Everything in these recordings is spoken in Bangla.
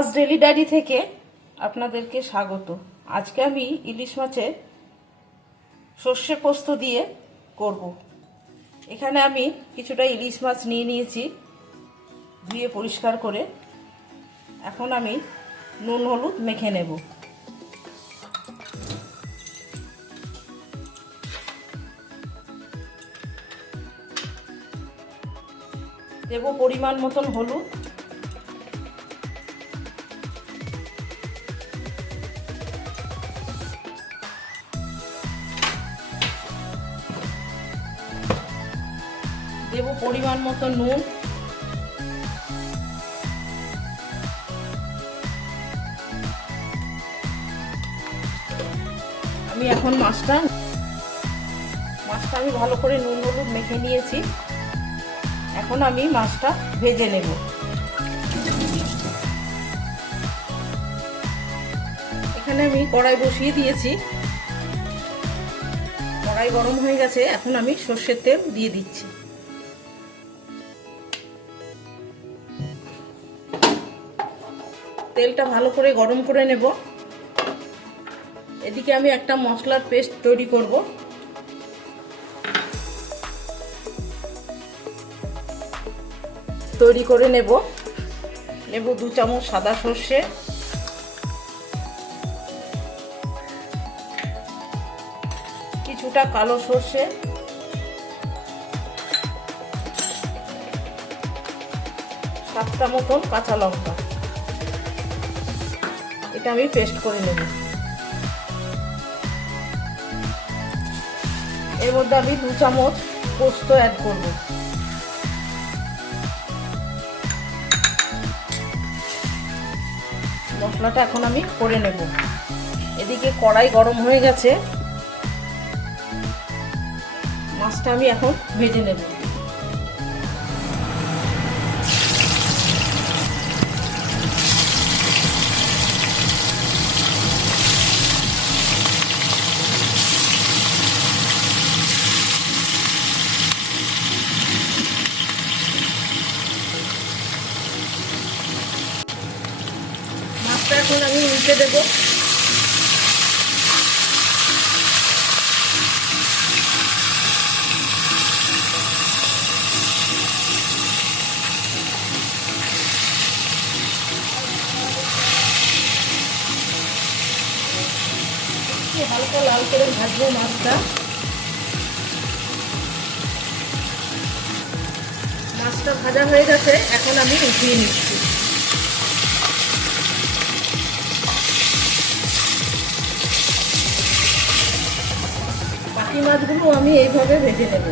প্রবাস ডেলি ডায়েরি থেকে আপনাদেরকে স্বাগত। আজকে আমি ইলিশ মাছের সর্ষে পোস্ত দিয়ে করব। এখানে আমি কিছুটা ইলিশ মাছ নিয়ে নিয়েছি, ধুয়ে পরিষ্কার করে। এখন আমি নুন হলুদ মেখে নেব। দেব পরিমাণ মতন হলুদ, দেব পরিমাণ মতো নুন, আমি এখন মাছটা আমি ভালো করে নুন হলুদ মেখে নিয়েছি। এখন আমি মাছটা ভেজে নেব। এখানে আমি কড়াই বসিয়ে দিয়েছি, কড়াই গরম হয়ে গেছে। এখন আমি সর্ষের তেল দিয়ে দিচ্ছি। তেলটা ভালো করে গরম করে নেব। এদিকে আমি একটা মশলার পেস্ট তৈরি করব। তৈরি করে নেব 2 চামচ সাদা সর্ষে, কিছুটা কালো সর্ষে, 7টা মতন কাঁচা লঙ্কা। এটা আমি পেস্ট করে নেব। এর মধ্যে আমি 2 চামচ পোস্ত অ্যাড করব। মশলাটা এখন আমি করে নেব। এদিকে কড়াই গরম হয়ে গেছে, মাছটা আমি এখন ভেজে নেব। মাছটা এখন আমি উল্টে দেব। হালকা লাল করে ভাজবো মাছটা। মাছটা ভাজা হয়ে গেছে, এখন আমি উঠিয়ে নিচ্ছি। বাকি মাছগুলো আমি এইভাবে ভেজে নেব।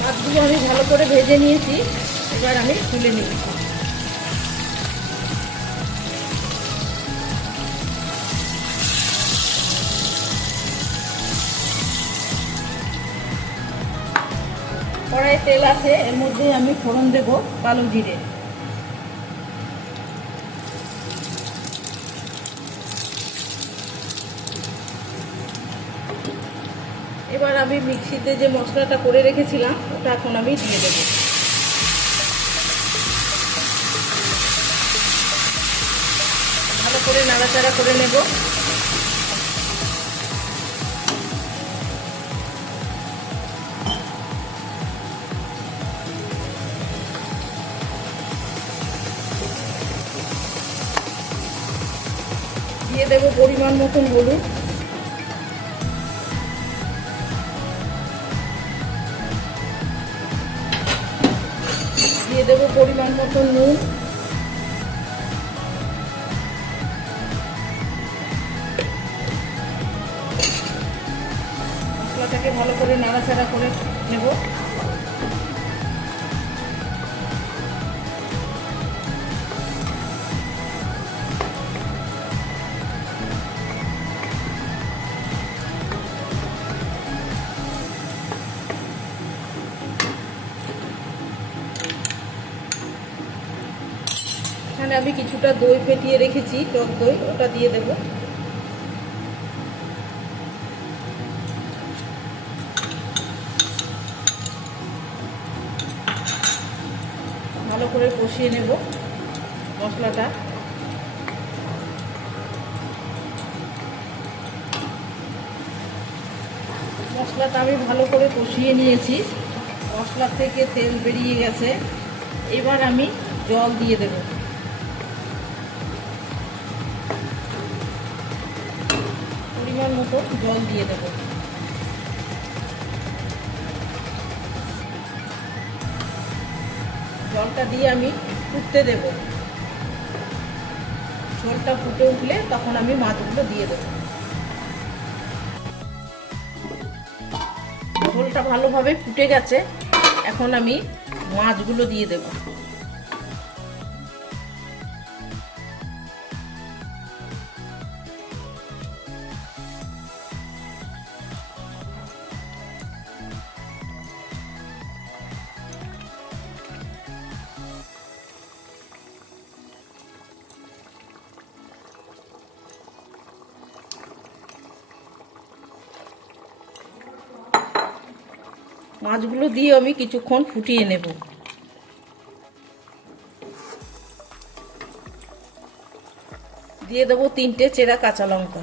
মাছগুলো আমি ভালো করে ভেজে নিয়েছি, এবার আমি তুলে নিচ্ছি। কড়াইয়ে তেল আছে, এর মধ্যে আমি ফোড়ন দেব কালো জিরে। এবার আমি মিক্সিতে যে মশলাটা করে রেখেছিলাম ওটা এখন আমি দিয়ে দেব। ভালো করে নাড়াচাড়া করে নেব। দিয়ে দেব পরিমাণ মতন হলুদ, দিয়ে দেব পরিমাণ মতন নুন, মশলাটাকে ভালো করে নাড়াচাড়া করে নেব। এখানে আমি কিছুটা দই ফেটিয়ে রেখেছি, টক দই, ওটা দিয়ে দেব। ভালো করে কষিয়ে নেব মশলাটা। মশলাটা আমি ভালো করে কষিয়ে নিয়েছি, মশলা থেকে তেল বেরিয়ে গেছে। এবার আমি জল দিয়ে দেব। পরিমাণ মতো জল দিয়ে দেব। জলটা দিয়ে আমি ফুটতে দেব। ঝোলটা ফুটে উঠলে তখন আমি মাছগুলো দিয়ে দেব। ঝোলটা ভালোভাবে ফুটে গেছে, এখন আমি মাছগুলো দিয়ে দেব। মাছগুলো দিয়ে আমি কিছুক্ষণ ফুটিয়ে নেব। দিয়ে দেবো 3টে চেরা কাঁচা লঙ্কা।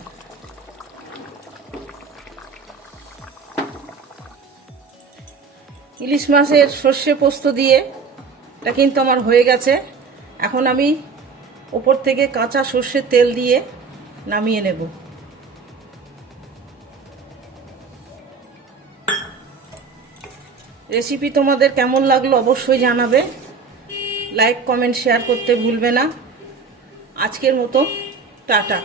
ইলিশ মাছের সর্ষে পোস্ত দিয়ে এটা কিন্তু আমার হয়ে গেছে। এখন আমি ওপর থেকে কাঁচা সর্ষের তেল দিয়ে নামিয়ে নেব। রেসিপি তোমাদের কেমন লাগলো অবশ্যই জানাবে। লাইক, কমেন্ট, শেয়ার করতে ভুলবে না। আজকের মতো টাটা।